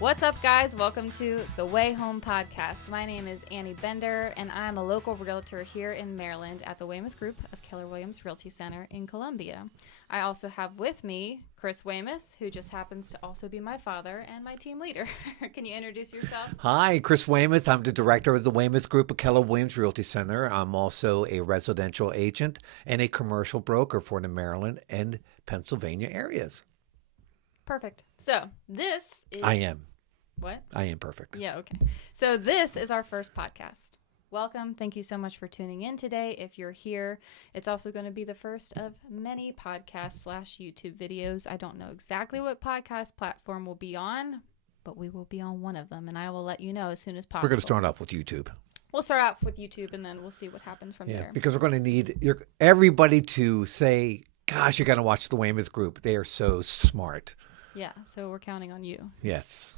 What's up, guys? Welcome to the Wey Home Podcast. My name is Annie Bender, and I'm a local realtor here in Maryland at the Weymouth Group of Keller Williams Realty Center in Columbia. I also have with me Chris Weymouth, who just happens to also be my father and my team leader. Can you introduce yourself? Hi, Chris Weymouth. I'm the director of the Weymouth Group of Keller Williams Realty Center. I'm also a residential agent and a commercial broker for the Maryland and Pennsylvania areas. Perfect. So this is... I am. What? I am perfect. Yeah, okay. So this is our first podcast. Welcome. Thank you so much for tuning in today. If you're here, it's also going to be the first of many podcast/YouTube videos. I don't know exactly what podcast platform we'll be on, but we will be on one of them, and I will let you know as soon as possible. We're going to start off with YouTube. We'll start off with YouTube, and then we'll see what happens from there. Because we're going to need everybody to say, gosh, you're going to watch the Weymouth Group. They are so smart. Yeah, so we're counting on you. Yes.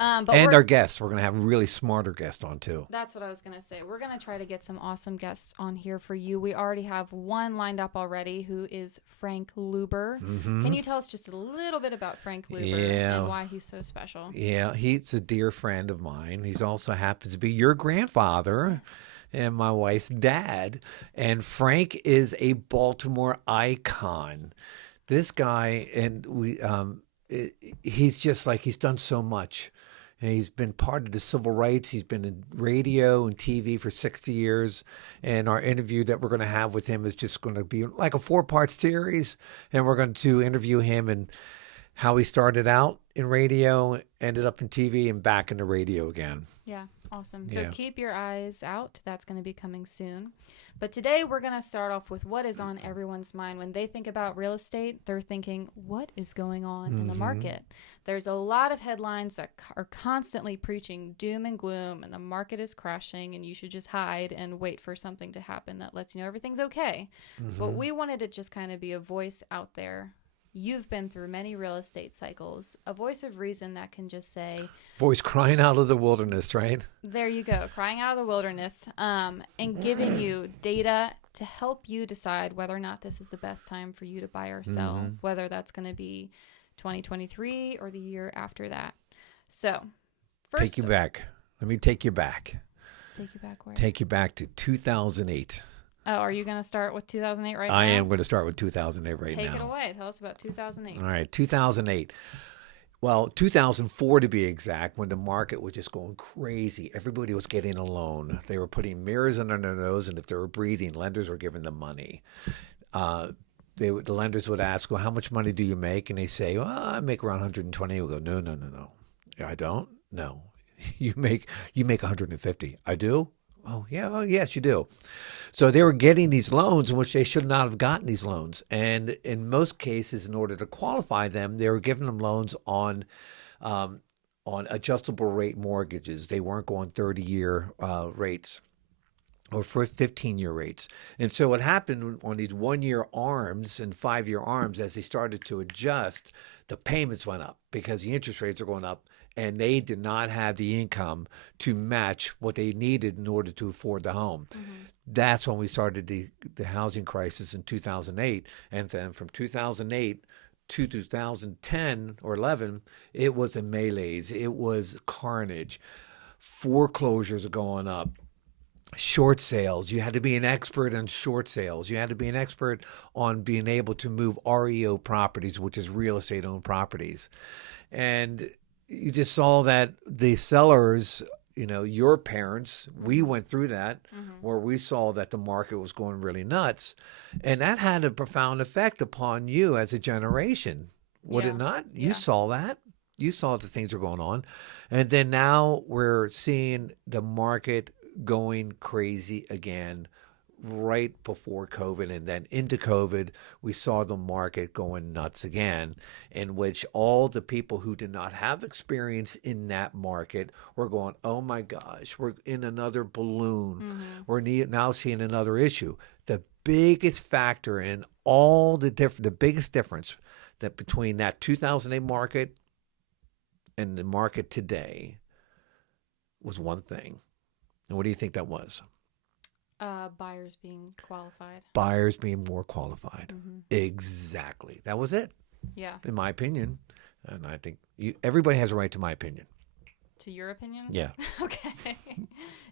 And our guests. We're going to have really smarter guests on, too. That's what I was going to say. We're going to try to get some awesome guests on here for you. We already have one lined up already, who is Frank Luber. Mm-hmm. Can you tell us just a little bit about Frank Luber and why he's so special? Yeah, he's a dear friend of mine. He's also happens to be your grandfather and my wife's dad. And Frank is a Baltimore icon. This guy, and he's just like, he's done so much. And he's been part of the civil rights. He's been in radio and TV for 60 years. And our interview that we're going to have with him is just going to be like a 4-part series. And we're going to interview him and how he started out in radio, ended up in TV, and back into radio again. Yeah, awesome. So keep your eyes out. That's going to be coming soon. But today we're going to start off with what is on everyone's mind. When they think about real estate, they're thinking, what is going on in the market? There's a lot of headlines that are constantly preaching doom and gloom, and the market is crashing, and you should just hide and wait for something to happen that lets you know everything's okay. But we wanted to just kind of be a voice out there. You've been through many real estate cycles, a voice of reason that can just say... Voice crying out of the wilderness, right? There you go, crying out of the wilderness, and giving you data to help you decide whether or not this is the best time for you to buy or sell, whether that's going to be 2023 or the year after that. So, first... Take you back. Let me take you back. Take you back where? Take you back to 2008. Oh, are you going to start with 2008 right now? I am going to start with 2008 right now. Take it away. Tell us about 2008. All right, 2008. Well, 2004 to be exact, when the market was just going crazy. Everybody was getting a loan. They were putting mirrors under their nose, and if they were breathing, lenders were giving them money. The lenders would ask, well, how much money do you make? And they say, well, I make around 120. We'll go, no. I don't? No. You make 150. I do? Oh, yeah. Oh, yes, you do. So they were getting these loans in which they should not have gotten these loans. And in most cases, in order to qualify them, they were giving them loans on adjustable rate mortgages. They weren't going 30-year rates or for 15-year rates. And so what happened on these 1-year ARMs and 5-year ARMs, as they started to adjust, the payments went up because the interest rates are going up. And they did not have the income to match what they needed in order to afford the home. That's when we started the housing crisis in 2008. And then from 2008 to 2010 or 11, it was a melees. It was carnage. Foreclosures are going up. Short sales. You had to be an expert on short sales. You had to be an expert on being able to move REO properties, which is real estate owned properties. And you just saw that the sellers, your parents, we went through that where we saw that the market was going really nuts. And that had a profound effect upon you as a generation. Would it not? You saw that. You saw that things were going on. And then now we're seeing the market going crazy again right before COVID, and then into COVID, we saw the market going nuts again, in which all the people who did not have experience in that market were going, oh my gosh, we're in another balloon. We're now seeing another issue. The biggest factor in all the biggest difference that between that 2008 market and the market today was one thing. And what do you think that was? Buyers being qualified. Buyers being more qualified. Exactly. That was it. Yeah. In my opinion. And I think everybody has a right to my opinion. To your opinion? Yeah. Okay.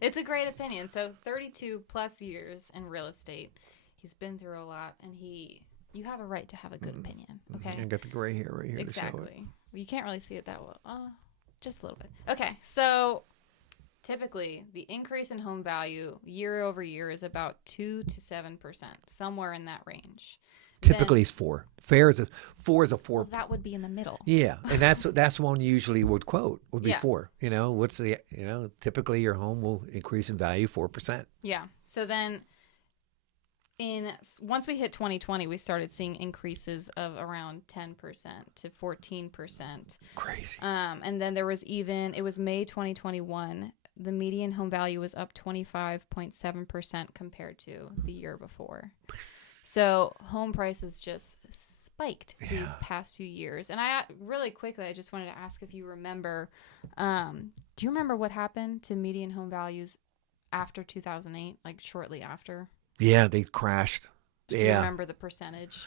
It's a great opinion. So 32 plus years in real estate. He's been through a lot, and you have a right to have a good opinion. Okay. I got the gray hair right here Exactly. to show it. You can't really see it that well. Just a little bit. Okay. So typically, the increase in home value year over year is about 2 to 7%, somewhere in that range. Typically, it's 4. Fair is a 4 is a 4. Well, that would be in the middle. Yeah, and that's one usually would quote would be Yeah. 4. What's the typically your home will increase in value 4%. Yeah. So then, once we hit 2020, we started seeing increases of around 10% to 14%. Crazy. And then it was May 2021. The median home value was up 25.7% compared to the year before. So home prices just spiked these past few years. And I just wanted to ask if you remember, do you remember what happened to median home values after 2008, like shortly after? Yeah, they crashed. Do you remember the percentage?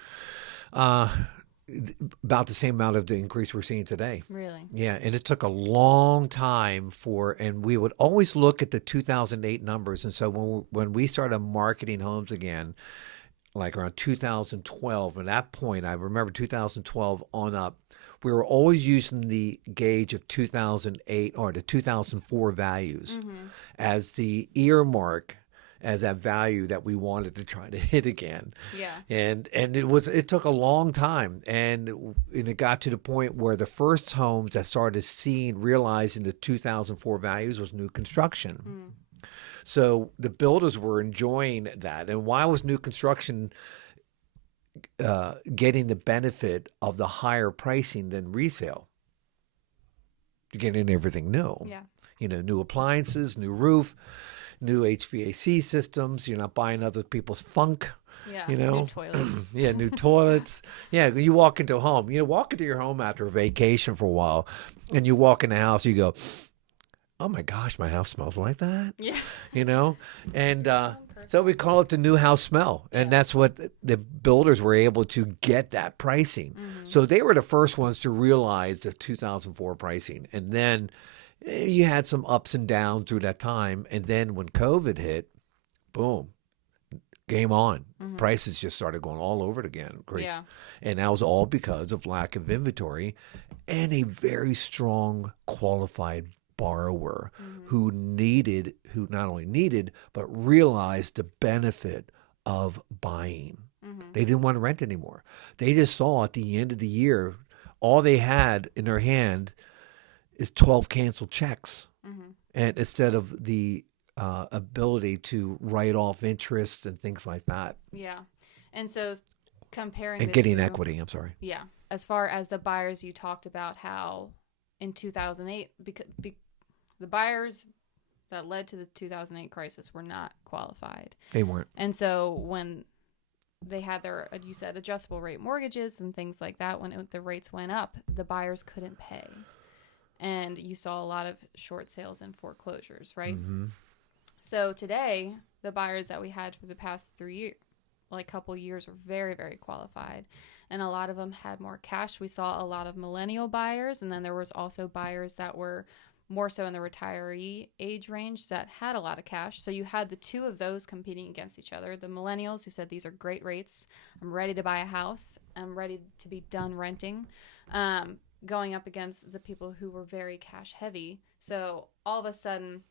About the same amount of the increase we're seeing today. Really? Yeah, and it took a long time and we would always look at the 2008 numbers. And so when we started marketing homes again, like around 2012, at that point, I remember 2012 on up, we were always using the gauge of 2008 or the 2004 values as the earmark, as that value that we wanted to try to hit again. Yeah. And it took a long time, and it got to the point where the first homes that started realizing the 2004 values was new construction. So the builders were enjoying that. And why was new construction getting the benefit of the higher pricing than resale? You're getting everything new. Yeah. New appliances, new roof, new HVAC systems. You're not buying other people's funk. Yeah. New toilets. Yeah, new toilets. Yeah, you walk into a home. Walk into your home after a vacation for a while, and you walk in the house, you go, oh my gosh, my house smells like that. Yeah. And so we call it the new house smell. And that's what the builders were able to get that pricing. So they were the first ones to realize the 2004 pricing. And then you had some ups and downs through that time. And then when COVID hit, boom, game on. Prices just started going all over it again. Crazy. Yeah. And that was all because of lack of inventory and a very strong qualified borrower who not only needed, but realized the benefit of buying. They didn't want to rent anymore. They just saw at the end of the year, all they had in their hand is 12 canceled checks. And instead of the ability to write off interest and things like that. Yeah. And so comparing and getting equity, I'm sorry. Yeah. As far as the buyers, you talked about how in 2008, because the buyers that led to the 2008 crisis were not qualified. They weren't. And so when they had their, you said, adjustable rate mortgages and things like that, when the rates went up, the buyers couldn't pay. And you saw a lot of short sales and foreclosures, right? So today, the buyers that we had for the past couple years were very, very qualified. And a lot of them had more cash. We saw a lot of millennial buyers. And then there was also buyers that were more so in the retiree age range that had a lot of cash. So you had the two of those competing against each other. The millennials who said, these are great rates. I'm ready to buy a house. I'm ready to be done renting. Going up against the people who were very cash heavy. So all of a sudden,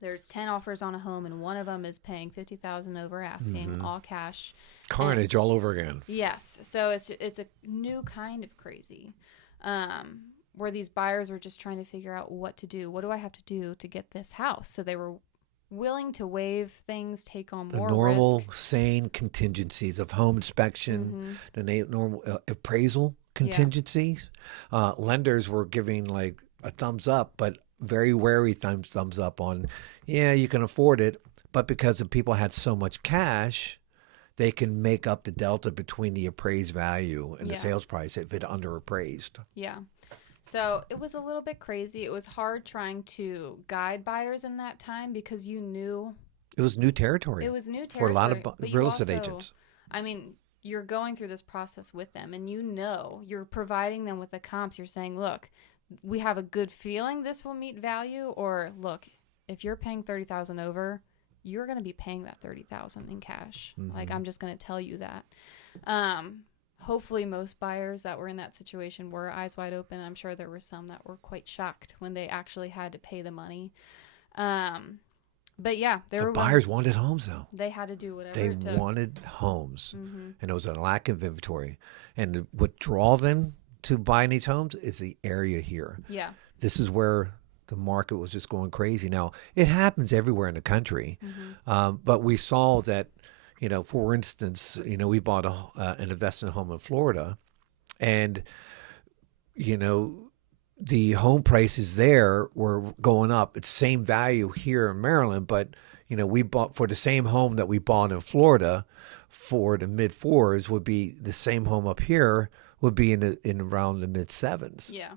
there's 10 offers on a home, and one of them is paying $50,000 over asking, all cash. Carnage all over again. Yes. So it's a new kind of crazy, where these buyers were just trying to figure out what to do. What do I have to do to get this house? So they were willing to waive things, take on more the normal, risk. Sane contingencies of home inspection, the normal appraisal contingencies. Lenders were giving like a thumbs up, but very wary thumbs up on, you can afford it. But because the people had so much cash, they can make up the delta between the appraised value and the sales price if it underappraised. Yeah. So it was a little bit crazy. It was hard trying to guide buyers in that time because you knew it was new territory. It was new territory for a lot of real estate agents. I mean, you're going through this process with them, and you're providing them with the comps. You're saying, look, we have a good feeling this will meet value, or look, if you're paying $30,000 over, you're going to be paying that $30,000 in cash. Like, I'm just going to tell you that. Hopefully most buyers that were in that situation were eyes wide open. I'm sure there were some that were quite shocked when they actually had to pay the money. But yeah, the buyers wanted homes, though. They had to do whatever they it took. wanted homes, and it was a lack of inventory. And what draw them to buying these homes is the area here. Yeah, this is where the market was just going crazy. Now, it happens everywhere in the country, but we saw that, for instance, we bought an investment home in Florida, and, the home prices there were going up. It's same value here in Maryland, but, we bought for the same home that we bought in Florida for the mid fours would be the same home up here would be in around the mid sevens. Yeah.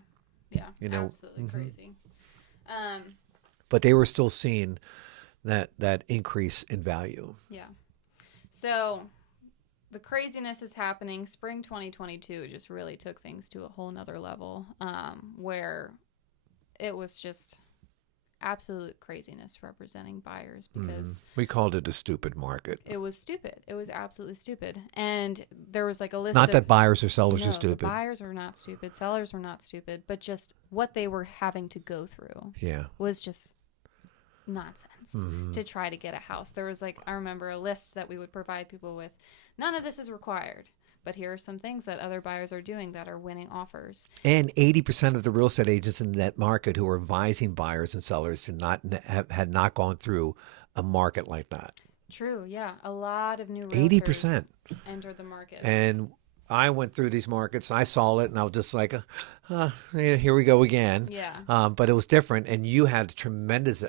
Absolutely crazy. But they were still seeing that increase in value. Yeah. So the craziness is happening. Spring 2022 just really took things to a whole nother level, where it was just absolute craziness representing buyers, because we called it a stupid market. It was stupid. It was absolutely stupid. And there was like a list Not that buyers or sellers are No, stupid. the buyers are not stupid. Sellers were not stupid. But just what they were having to go through was just nonsense to try to get a house. There was I remember a list that we would provide people with. None of this is required, but here are some things that other buyers are doing that are winning offers. And 80% of the real estate agents in that market who are advising buyers and sellers had not gone through a market like that. True, yeah. A lot of new realtors 80% entered the market. And I went through these markets. I saw it, and I was just like, here we go again. Yeah. But it was different, and you had tremendous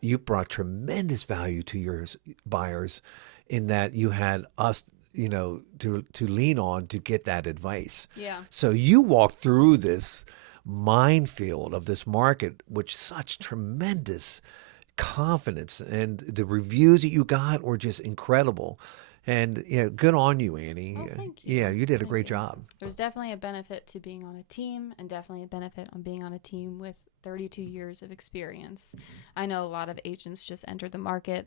you brought tremendous value to your buyers, in that you had us, to lean on to get that advice. Yeah. So you walked through this minefield of this market with such tremendous confidence, and the reviews that you got were just incredible. And good on you, Annie. Oh, thank you. Yeah, you did a great job. There's definitely a benefit to being on a team, and definitely a benefit on being on a team with 32 years of experience. I know a lot of agents just entered the market,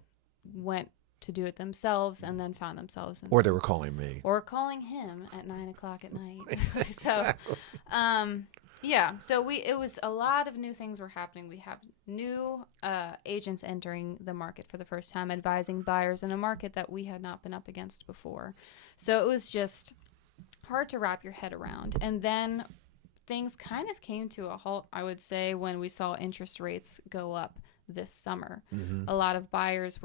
went to do it themselves, and then found themselves or they were calling me. Or calling him at 9:00 at night. So, so it was a lot of new things were happening. We have new agents entering the market for the first time, advising buyers in a market that we had not been up against before. So it was just hard to wrap your head around. And then things kind of came to a halt, I would say, when we saw interest rates go up this summer. A lot of buyers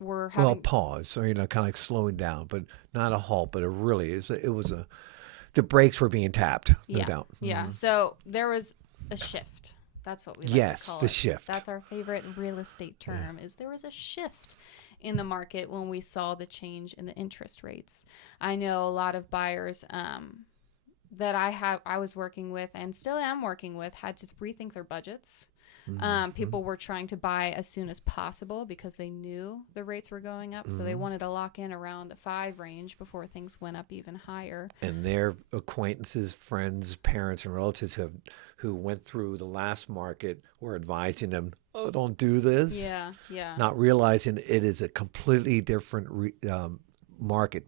were having... Well, pause, or, kind of like slowing down, but not a halt, but the brakes were being tapped, no doubt. Yeah. So there was a shift. That's what we like to call the it. shift. That's our favorite real estate term, is there was a shift in the market when we saw the change in the interest rates. I know a lot of buyers that I was working with and still am working with had to rethink their budgets. People were trying to buy as soon as possible because they knew the rates were going up. So they wanted to lock in around the 5 range before things went up even higher. And their acquaintances, friends, parents, and relatives who went through the last market were advising them, oh, don't do this. Yeah. Not realizing it is a completely different market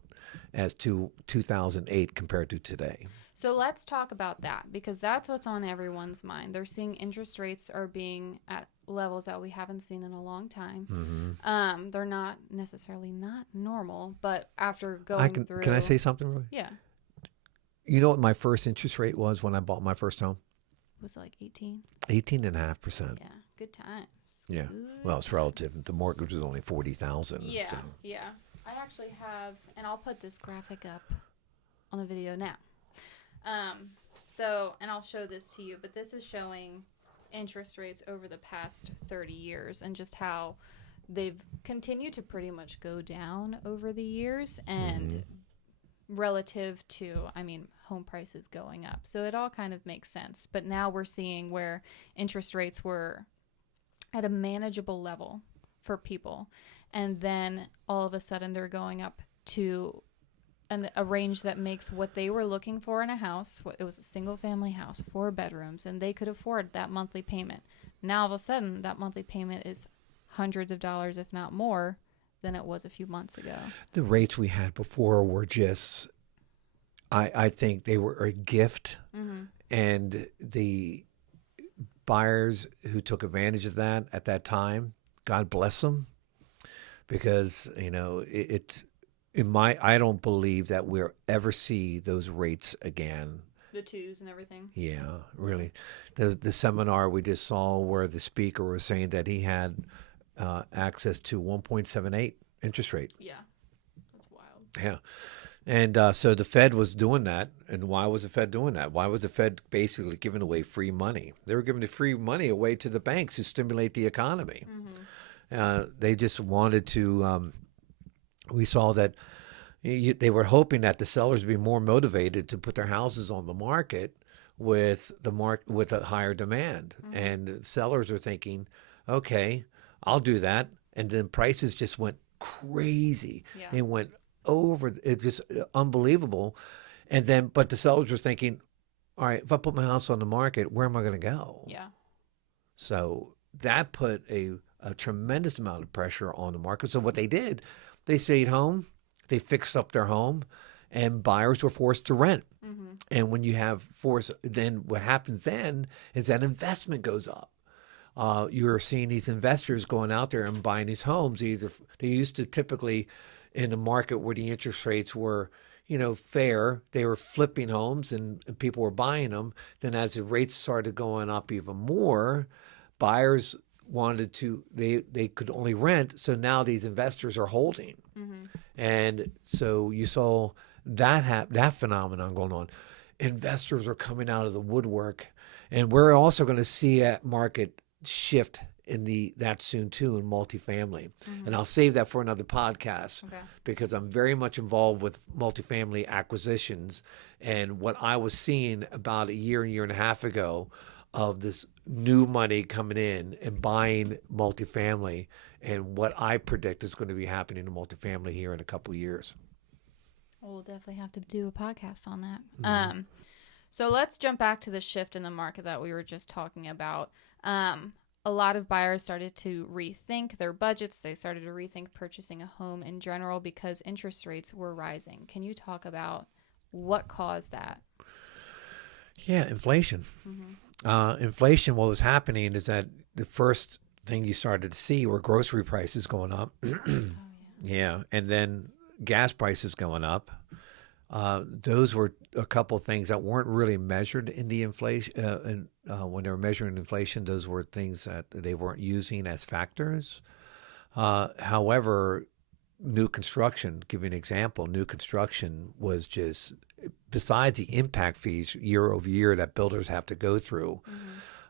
as to 2008 compared to today. So let's talk about that, because that's what's on everyone's mind. They're seeing interest rates are being at levels that we haven't seen in a long time. They're not necessarily not normal, but after going through... Can I say something really? Yeah. You know what my first interest rate was when I bought my first home? Was it like 18? 18.5%. Yeah, good times. Yeah. Well, it's relative. The mortgage was only $40,000. Yeah, yeah. I actually have, and I'll put this graphic up on the video now. And I'll show this to you, but this is showing interest rates over the past 30 years and just how they've continued to pretty much go down over the years, and relative to, home prices going up. So it all kind of makes sense. But now we're seeing where interest rates were at a manageable level for people, and then all of a sudden they're going up to a range that makes what they were looking for in a house. It was a single family house, 4 bedrooms, and they could afford that monthly payment. Now, all of a sudden, that monthly payment is hundreds of dollars, if not more, than it was a few months ago. The rates we had before were just, I think they were a gift. Mm-hmm. And the buyers who took advantage of that at that time, God bless them, because, you know, I don't believe that we'll ever see those rates again. The 2s and everything. Yeah, really. The seminar we just saw where the speaker was saying that he had access to 1.78 interest rate. Yeah, that's wild. Yeah. And so the Fed was doing that. And why was the Fed doing that? Why was the Fed basically giving away free money? They were giving the free money away to the banks to stimulate the economy. Mm-hmm. They just wanted to, we saw that they were hoping that the sellers would be more motivated to put their houses on the market with a higher demand. Mm-hmm. And sellers are thinking, okay, I'll do that. And then prices just went crazy. Yeah. They went over, it's just unbelievable. And then, but the sellers were thinking, all right, if I put my house on the market, where am I going to go? Yeah. So that put a tremendous amount of pressure on the market. So what they did, they stayed home, they fixed up their home, and buyers were forced to rent. Mm-hmm. And when you have then what happens then is that investment goes up. You're seeing these investors going out there and buying these homes. They used to typically, in a market where the interest rates were, you know, fair, they were flipping homes and people were buying them. Then as the rates started going up even more, buyers wanted to, they could only rent. So now these investors are holding. Mm-hmm. And so you saw that phenomenon going on. Investors are coming out of the woodwork. And we're also going to see a market shift in that soon too in multifamily. Mm-hmm. And I'll save that for another podcast, okay, because I'm very much involved with multifamily acquisitions. And what I was seeing about a year and a half ago of this new money coming in and buying multifamily, and what I predict is going to be happening in multifamily here in a couple of years. Well, we'll definitely have to do a podcast on that. Mm-hmm. So let's jump back to the shift in the market that we were just talking about. A lot of buyers started to rethink their budgets. They started to rethink purchasing a home in general because interest rates were rising. Can you talk about what caused that? Yeah, inflation. Mm-hmm. Inflation, what was happening is that the first thing you started to see were grocery prices going up. Oh, yeah. And then gas prices going up. Those were a couple of things that weren't really measured in the inflation. When they were measuring inflation, those were things that they weren't using as factors. However, new construction, give you an example, new construction was just, besides the impact fees year over year that builders have to go through,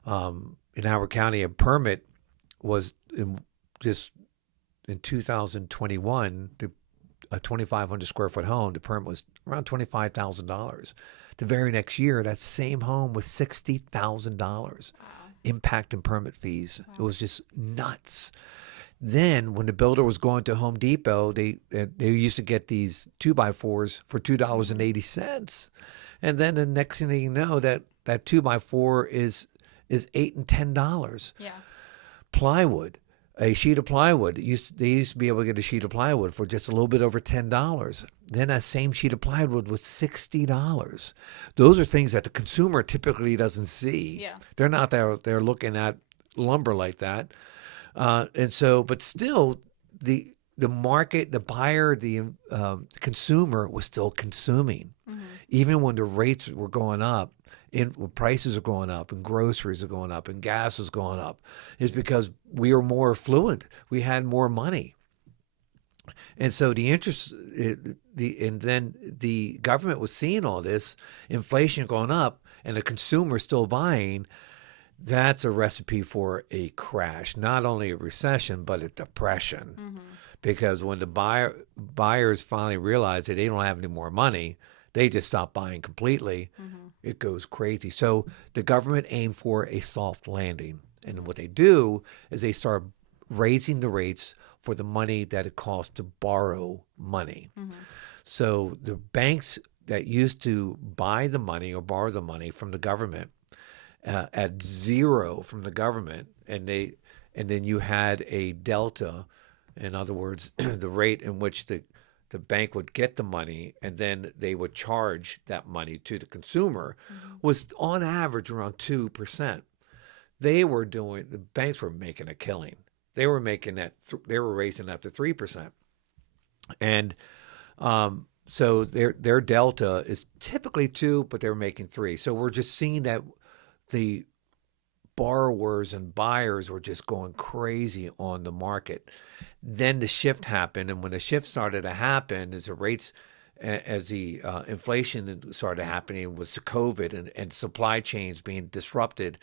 mm-hmm. In Howard County, a permit was in 2021, a 2,500 square foot home, the permit was around $25,000. The very next year, that same home was $60,000. Wow. Impact and permit fees. Wow. It was just nuts. Then when the builder was going to Home Depot, they used to get these 2x4s for $2.80. And then the next thing you know, that 2x4 is $8 and $10. Yeah. Plywood. A sheet of plywood, they used to be able to get a sheet of plywood for just a little bit over $10. Then that same sheet of plywood was $60. Those are things that the consumer typically doesn't see. Yeah. They're not there. They're looking at lumber like that. And so, but still, the market, the buyer, the consumer was still consuming. Mm-hmm. Even when the rates were going up, prices are going up, and groceries are going up, and gas is going up, is because we are more affluent. We had more money. And so and then the government was seeing all this inflation going up and the consumer still buying. That's a recipe for a crash, not only a recession, but a depression. Mm-hmm. Because when the buyers finally realize that they don't have any more money, they just stop buying completely. Mm-hmm. It goes crazy. So the government aimed for a soft landing. And what they do is they start raising the rates for the money that it costs to borrow money. Mm-hmm. So the banks that used to buy the money or borrow the money from the government at zero from the government, and then you had a delta, in other words, the rate in which the bank would get the money and then they would charge that money to the consumer was on average around 2%. The banks were making a killing. They were making that, they were raising that to 3%. And so their delta is typically 2, but they're making 3. So we're just seeing that the borrowers and buyers were just going crazy on the market. Then the shift happened, and when the shift started to happen, as the inflation started happening with the COVID and supply chains being disrupted,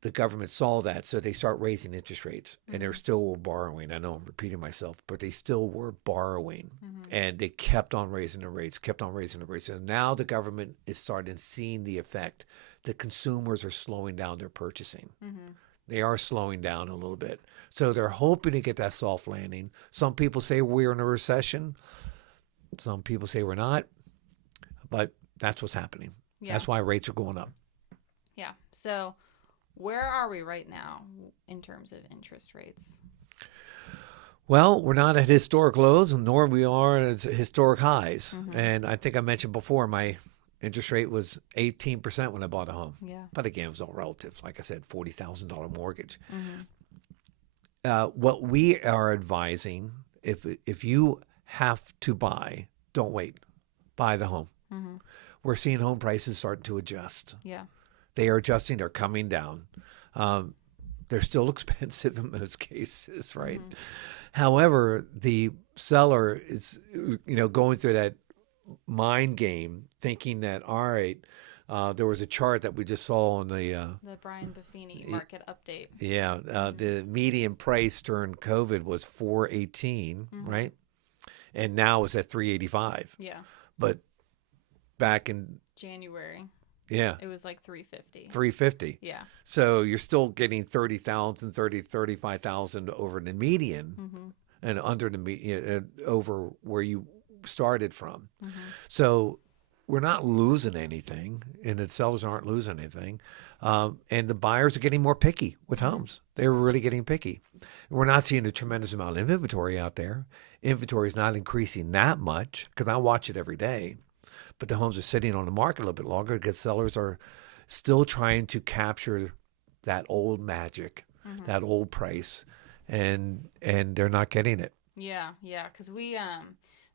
the government saw that, so they start raising interest rates, and they're still borrowing. I know I'm repeating myself, but they still were borrowing, and they kept on raising the rates, And now the government is starting seeing the effect. The consumers are slowing down their purchasing. They are slowing down a little bit. So they're hoping to get that soft landing. Some people say we're in a recession. Some people say we're not. But that's what's happening. Yeah. That's why rates are going up. Yeah. So where are we right now in terms of interest rates? Well, we're not at historic lows, nor we are at historic highs. And I think I mentioned before, my interest rate was 18% when I bought a home. Yeah. But again, it was all relative. Like I said, $40,000 mortgage. What we are advising, if you have to buy, don't wait. Buy the home. We're seeing home prices starting to adjust. Yeah. They are adjusting. They're coming down. They're still expensive in most cases, right? However, the seller is, going through that mind game, thinking that, all right, there was a chart that we just saw on the Brian Buffini market update. Yeah, the median price during COVID was $418, right? And now it's at $385. Yeah. But back in January, it was like $350. $350. Yeah. So you're still getting 35,000 over the median, and under the median, over where you started from. So we're not losing anything, and the sellers aren't losing anything. And the buyers are getting more picky with homes. They're really getting picky. We're not seeing a tremendous amount of inventory out there. Inventory is not increasing that much because I watch it every day. But the homes are sitting on the market a little bit longer because sellers are still trying to capture that old magic, that old price, and they're not getting it. Yeah, because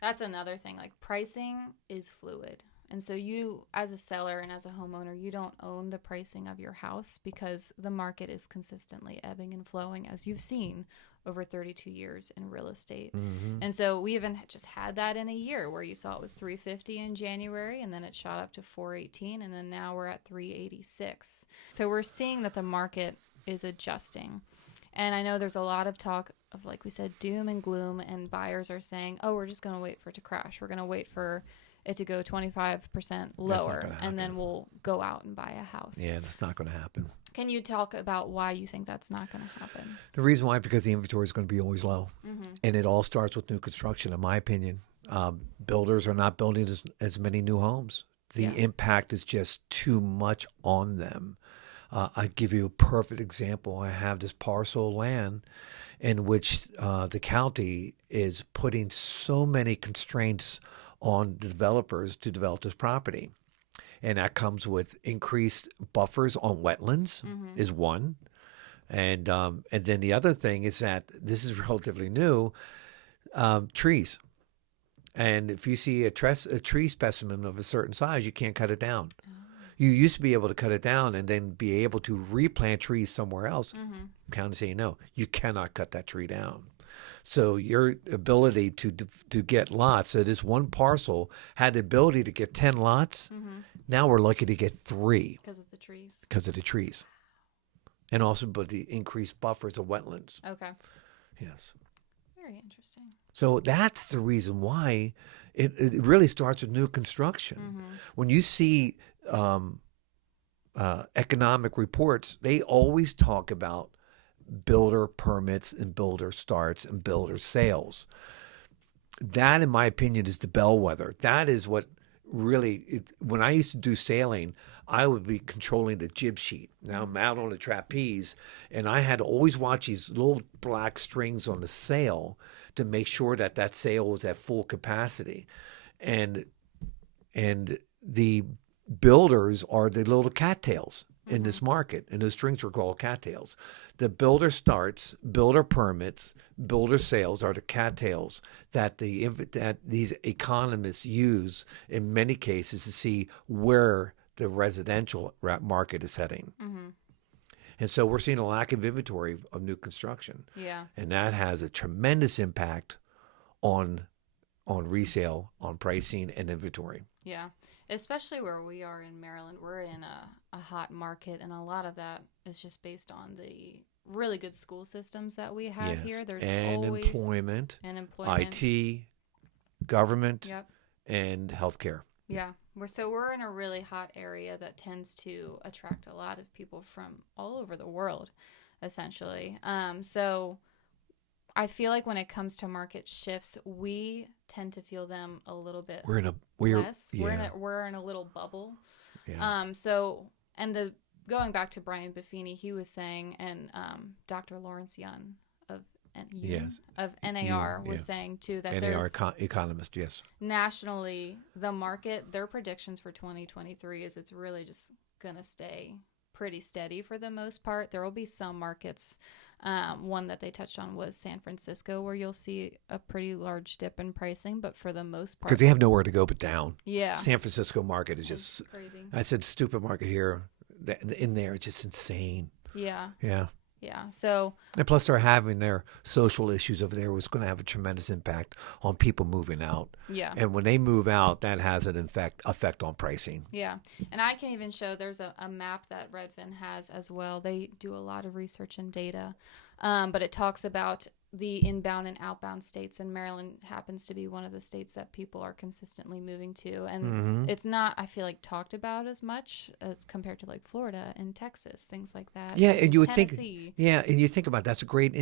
that's another thing. Like, pricing is fluid. And so you, as a seller and as a homeowner, you don't own the pricing of your house because the market is consistently ebbing and flowing, as you've seen over 32 years in real estate. And so we even just had that in a year where you saw it was $350 in January, and then it shot up to $418, and then now we're at $386. So we're seeing that the market is adjusting. And I know there's a lot of talk of, like we said, doom and gloom, and buyers are saying, oh, we're just going to wait for it to crash. We're going to wait for it to go 25% lower, and then we'll go out and buy a house. Yeah, that's not going to happen. Can you talk about why you think that's not going to happen? The reason why, because the inventory is going to be always low. And it all starts with new construction, in my opinion. Builders are not building as many new homes. The impact is just too much on them. I'll give you a perfect example. I have this parcel of land in which the county is putting so many constraints on the developers to develop this property. And that comes with increased buffers on wetlands is one. And then the other thing is that this is relatively new, trees. And if you see a tree specimen of a certain size, you can't cut it down. You used to be able to cut it down and then be able to replant trees somewhere else. County saying, no, you cannot cut that tree down. So your ability to get lots, so this one parcel had the ability to get 10 lots. Now we're lucky to get 3. Because of the trees. Because of the trees. And also but the increased buffers of wetlands. Okay. Yes. Very interesting. So that's the reason why it really starts with new construction. When you see economic reports, they always talk about builder permits and builder starts and builder sales. that, in my opinion, is the bellwether. That is what really, when I used to do sailing, I would be controlling the jib sheet. Now I'm out on the trapeze, and I had to always watch these little black strings on the sail to make sure that that sail was at full capacity. And the builders are the little cattails in this market, and those strings are called cattails. The builder starts, builder permits, builder sales are the cattails that that these economists use in many cases to see where the residential market is heading. And so we're seeing a lack of inventory of new construction. Yeah. And that has a tremendous impact on resale, on pricing and inventory. Yeah. Especially where we are in Maryland, we're in a hot market, and a lot of that is just based on the really good school systems that we have here. There's always employment, IT, government, and healthcare. Yeah. We're in a really hot area that tends to attract a lot of people from all over the world, essentially. So I feel like when it comes to market shifts, we tend to feel them a little bit less. Yeah. We're in a little bubble. Yeah. Going back to Brian Buffini, he was saying, and Dr. Lawrence Yun of NAR was saying too, that NAR economist, yes. Nationally, the market, their predictions for 2023 is it's really just going to stay pretty steady for the most part. There will be some markets. One that they touched on was San Francisco, where you'll see a pretty large dip in pricing, but for the most part, because they have nowhere to go but down. Yeah. San Francisco market is just crazy. I said stupid market here. In there, it's just insane. Yeah. Yeah. Yeah. So. And plus, they're having their social issues over there, was going to have a tremendous impact on people moving out. Yeah. And when they move out, that has an effect on pricing. Yeah. And I can even show there's a map that Redfin has as well. They do a lot of research and data, but it talks about the inbound and outbound states, and Maryland happens to be one of the states that people are consistently moving to. And it's not, I feel like, talked about as much as compared to like Florida and Texas, things like that. Yeah, and you would Tennessee. think, and you think about that's a great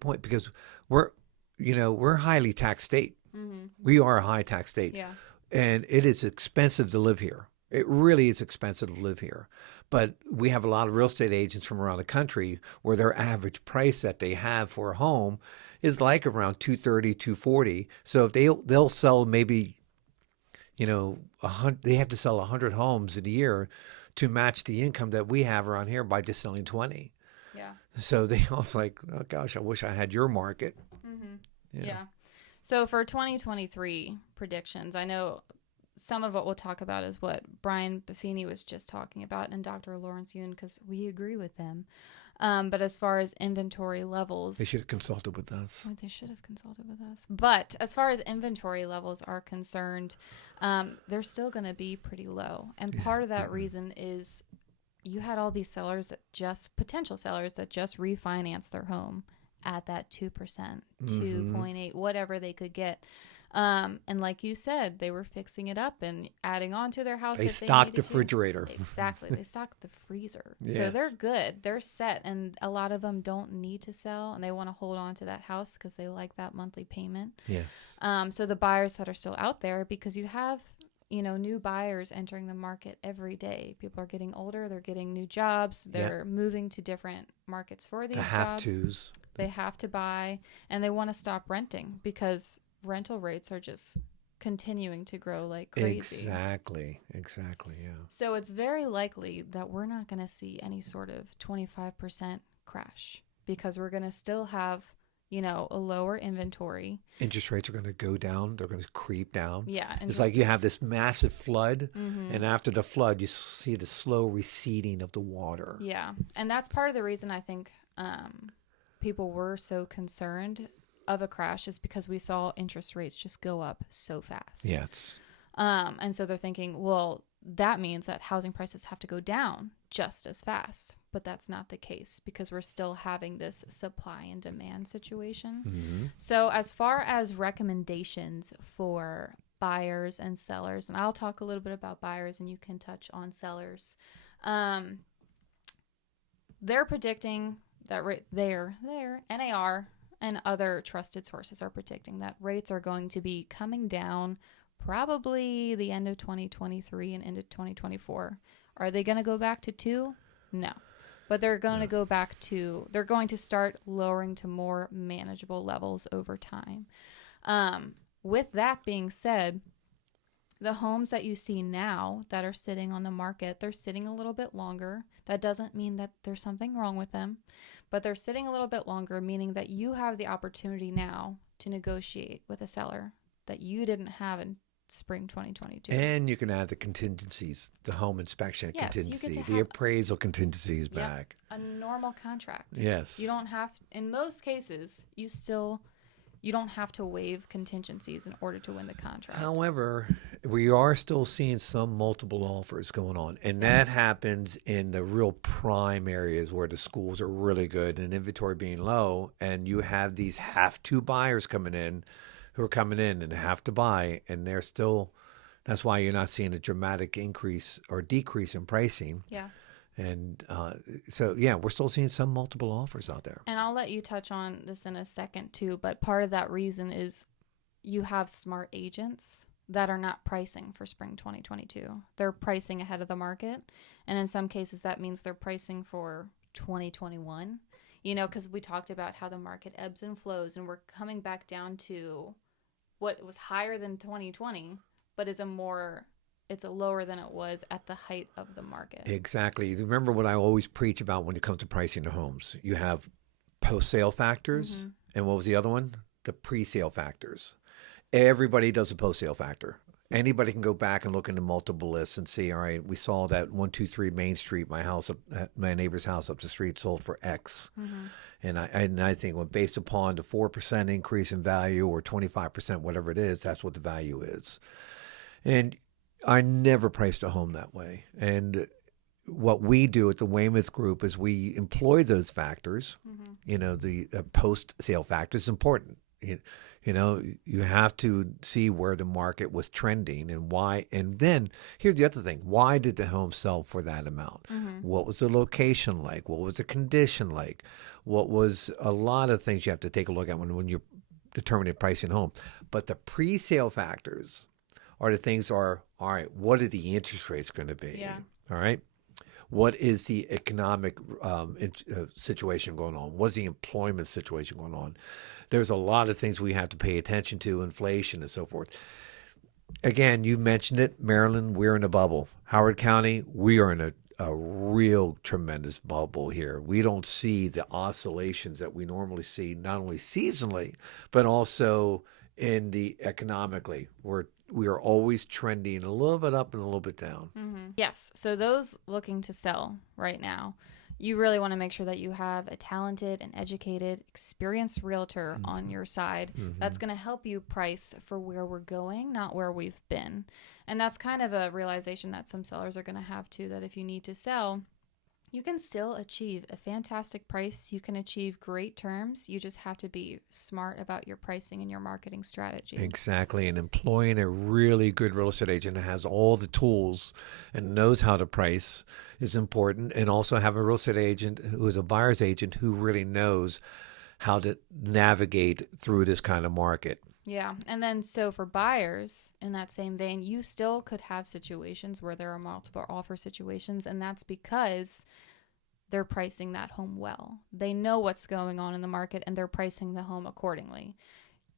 point, because we're a highly taxed state. We are a high tax state. Yeah. And it is expensive to live here. It really is expensive to live here. But we have a lot of real estate agents from around the country where their average price that they have for a home is like around $230,000, $240,000. So if they'll sell maybe, they have to sell 100 homes in a year to match the income that we have around here by just selling 20. Yeah. So they also like, oh gosh, I wish I had your market. Yeah. So for 2023 predictions, I know some of what we'll talk about is what Brian Buffini was just talking about and Dr. Lawrence Yun, because we agree with them. But as far as inventory levels... They should have consulted with us. They should have consulted with us. But as far as inventory levels are concerned, they're still going to be pretty low. And part of that reason is you had all these potential sellers that just refinanced their home at that 2%, 2.8, whatever they could get. And like you said, they were fixing it up and adding on to their house. They stocked the refrigerator. Exactly. They stocked the freezer. Yes. So they're good. They're set. And a lot of them don't need to sell, and they want to hold on to that house because they like that monthly payment. Yes. So the buyers that are still out there, because you have, new buyers entering the market every day. People are getting older. They're getting new jobs. They're moving to different markets for these jobs. They have to buy, and they want to stop renting because rental rates are just continuing to grow like crazy. Exactly, yeah. So it's very likely that we're not going to see any sort of 25% crash, because we're going to still have, a lower inventory. Interest rates are going to go down. They're going to creep down. Yeah. It's like you have this massive flood, and after the flood, you see the slow receding of the water. Yeah. And that's part of the reason I think people were so concerned of a crash, is because we saw interest rates just go up so fast. Yes. And so they're thinking, well, that means that housing prices have to go down just as fast. But that's not the case, because we're still having this supply and demand situation. So as far as recommendations for buyers and sellers, and I'll talk a little bit about buyers and you can touch on sellers. They're predicting that their NAR and other trusted sources are predicting that rates are going to be coming down probably the end of 2023 and into 2024. Are they going to go back to 2? No. But they're going to go back to, they're going to start lowering to more manageable levels over time. With that being said, the homes that you see now that are sitting on the market, they're sitting a little bit longer. That doesn't mean that there's something wrong with them, but they're sitting a little bit longer, meaning that you have the opportunity now to negotiate with a seller that you didn't have in spring 2022. And you can add the contingencies, the home inspection contingency, the appraisal contingencies back. A normal contract. Yes. You don't have, in most cases, you don't have to waive contingencies in order to win the contract. However, we are still seeing some multiple offers going on. And that happens in the real prime areas where the schools are really good and inventory being low. And you have these have-to buyers coming in who are coming in and have to buy. And they're still, that's why you're not seeing a dramatic increase or decrease in pricing. Yeah. And so, we're still seeing some multiple offers out there. And I'll let you touch on this in a second, too. But part of that reason is you have smart agents that are not pricing for spring 2022. They're pricing ahead of the market. And in some cases, that means they're pricing for 2021. You know, because we talked about how the market ebbs and flows. And we're coming back down to what was higher than 2020, but is it's lower than it was at the height of the market. Exactly. Remember what I always preach about when it comes to pricing the homes. You have post-sale factors, and what was the other one? The pre-sale factors. Everybody does a post-sale factor. Anybody can go back and look into multiple lists and see, all right, we saw that 123 Main Street, my neighbor's house up the street sold for X. And I think based upon the 4% increase in value or 25%, whatever it is, that's what the value is. And I never priced a home that way. And what we do at the Weymouth Group is we employ those factors. You know, the post-sale factor is important. You know, you have to see where the market was trending and why. And then here's the other thing. Why did the home sell for that amount? What was the location like? What was the condition like? What was a lot of things you have to take a look at when you're determining pricing a home. But the pre-sale factors are the things all right, what are the interest rates going to be? Yeah. All right. What is the economic situation going on? What's the employment situation going on? There's a lot of things we have to pay attention to, inflation and so forth. Again, you mentioned it, Maryland, we're in a bubble. Howard County, we are in a real tremendous bubble here. We don't see the oscillations that we normally see, not only seasonally, but also in the economically. We are always trending a little bit up and a little bit down. Yes. So those looking to sell right now, you really want to make sure that you have a talented and educated, experienced realtor on your side. That's going to help you price for where we're going, not where we've been. And that's kind of a realization that some sellers are going to have too, that if you need to sell, you can still achieve a fantastic price. You can achieve great terms. You just have to be smart about your pricing and your marketing strategy. Exactly. And employing a really good real estate agent that has all the tools and knows how to price is important. And also have a real estate agent who is a buyer's agent who really knows how to navigate through this kind of market. Yeah. And then so for buyers, in that same vein, you still could have situations where there are multiple offer situations, and that's because they're pricing that home well. They know what's going on in the market, and they're pricing the home accordingly.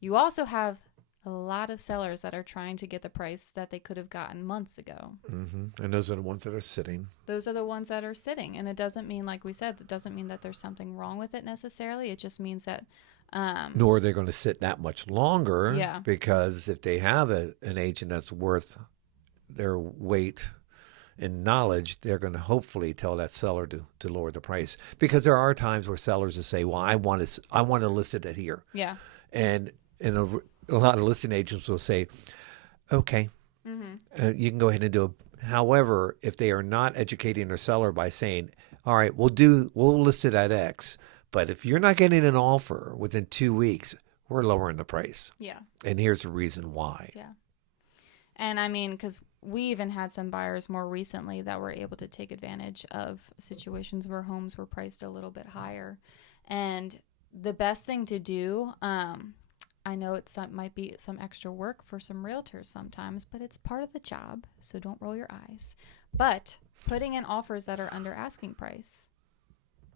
You also have a lot of sellers that are trying to get the price that they could have gotten months ago. And those are the ones that are sitting. Those are the ones that are sitting. And it doesn't mean, like we said, it doesn't mean that there's something wrong with it necessarily. It just means that nor are they going to sit that much longer. Yeah. Because if they have an agent that's worth their weight in knowledge, they're going to hopefully tell that seller to lower the price. Because there are times where sellers will say, well, I want to list it at here. Yeah. And a lot of listing agents will say, okay, you can go ahead and do it. However, if they are not educating their seller by saying, all right, we'll list it at X. But if you're not getting an offer within 2 weeks, we're lowering the price. Yeah. And here's the reason why. Yeah. And I mean, because we even had some buyers more recently that were able to take advantage of situations where homes were priced a little bit higher. And the best thing to do, I know might be some extra work for some realtors sometimes, but it's part of the job, so don't roll your eyes. But putting in offers that are under asking price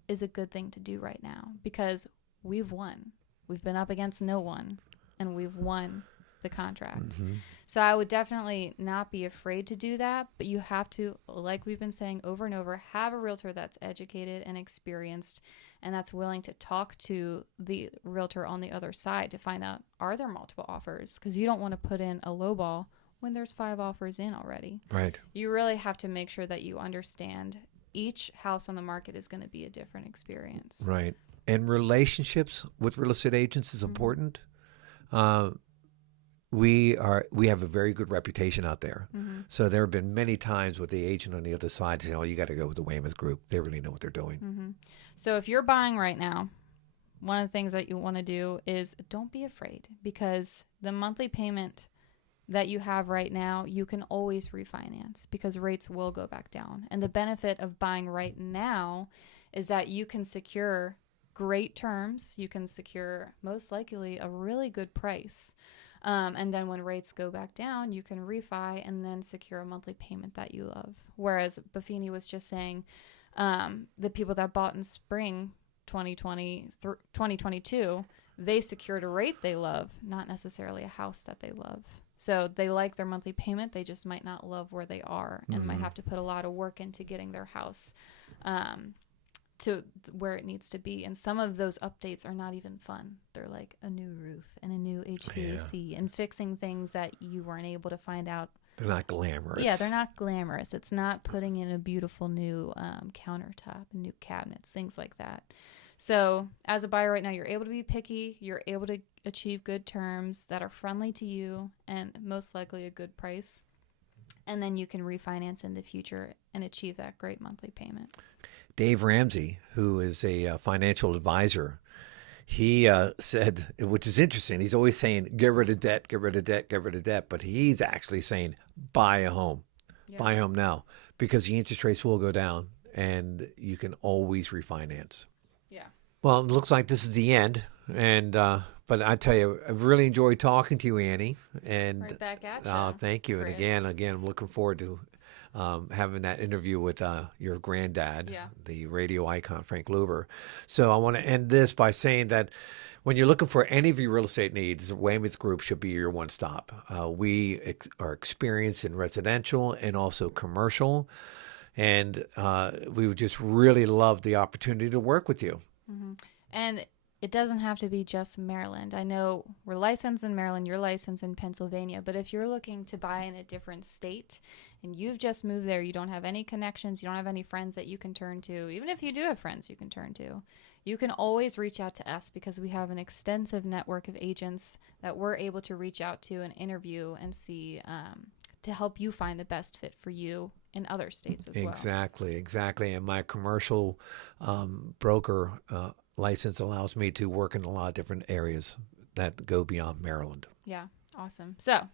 is a good thing to do right now because we've won. We've been up against no one, and we've won the contract. Mm-hmm. So I would definitely not be afraid to do that, but you have to, like we've been saying over and over, have a realtor that's educated and experienced and that's willing to talk to the realtor on the other side to find out, are there multiple offers? Because you don't want to put in a low ball when there's 5 offers in already. Right. You really have to make sure that you understand each house on the market is going to be a different experience. Right. And relationships with real estate agents is important. We have a very good reputation out there. Mm-hmm. So there have been many times with the agent on the other side saying, oh, you got to go with the Weymouth Group. They really know what they're doing. Mm-hmm. So if you're buying right now, one of the things that you want to do is don't be afraid, because the monthly payment that you have right now, you can always refinance because rates will go back down. And the benefit of buying right now is that you can secure great terms. You can secure most likely a really good price. And then when rates go back down, you can refi and then secure a monthly payment that you love. Whereas Buffini was just saying, the people that bought in spring 2022, they secured a rate they love, not necessarily a house that they love. So they like their monthly payment. They just might not love where they are and might have to put a lot of work into getting their house to where it needs to be. And some of those updates are not even fun. They're like a new roof and a new HVAC and fixing things that you weren't able to find out. They're not glamorous. Yeah, they're not glamorous. It's not putting in a beautiful new countertop and new cabinets, things like that. So as a buyer right now, you're able to be picky. You're able to achieve good terms that are friendly to you and most likely a good price. And then you can refinance in the future and achieve that great monthly payment. Dave Ramsey, who is a financial advisor, he said, which is interesting, he's always saying, get rid of debt, get rid of debt, get rid of debt. But he's actually saying, buy a home, buy a home now, because the interest rates will go down and you can always refinance. Yeah. Well, it looks like this is the end. And but I tell you, I've really enjoyed talking to you, Annie. And right back at you. Thank you. Chris. And again, I'm looking forward to having that interview with your granddad, the radio icon, Frank Luber. So I want to end this by saying that when you're looking for any of your real estate needs, Weymouth Group should be your one stop. We are experienced in residential and also commercial. And we would just really love the opportunity to work with you. Mm-hmm. And it doesn't have to be just Maryland. I know we're licensed in Maryland, you're licensed in Pennsylvania, but if you're looking to buy in a different state and you've just moved there, you don't have any connections, you don't have any friends that you can turn to, even if you do have friends you can turn to, you can always reach out to us because we have an extensive network of agents that we're able to reach out to and interview and see to help you find the best fit for you in other states as well. Exactly. And my commercial broker license allows me to work in a lot of different areas that go beyond Maryland. Yeah, awesome. So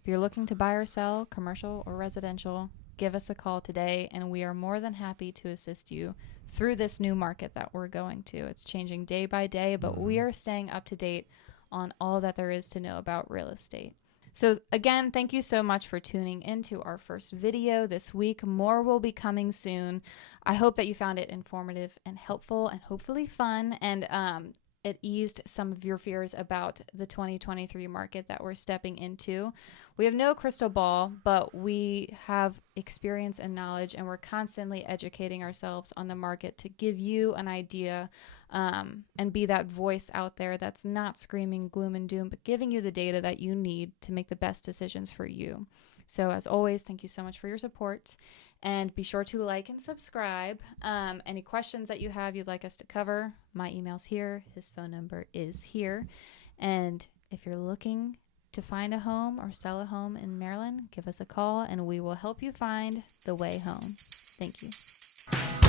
if you're looking to buy or sell, commercial or residential, give us a call today, and we are more than happy to assist you through this new market that we're going to. It's changing day by day, but we are staying up to date on all that there is to know about real estate. So again, thank you so much for tuning into our first video this week. More will be coming soon. I hope that you found it informative and helpful and hopefully fun, and it eased some of your fears about the 2023 market that we're stepping into. We have no crystal ball, but we have experience and knowledge, and we're constantly educating ourselves on the market to give you an idea and be that voice out there that's not screaming gloom and doom, but giving you the data that you need to make the best decisions for you. So as always, thank you so much for your support, and be sure to like and subscribe. Any questions that you have you'd like us to cover, my email's here, his phone number is here. And if you're looking to find a home or sell a home in Maryland, give us a call and we will help you find the way home. Thank you.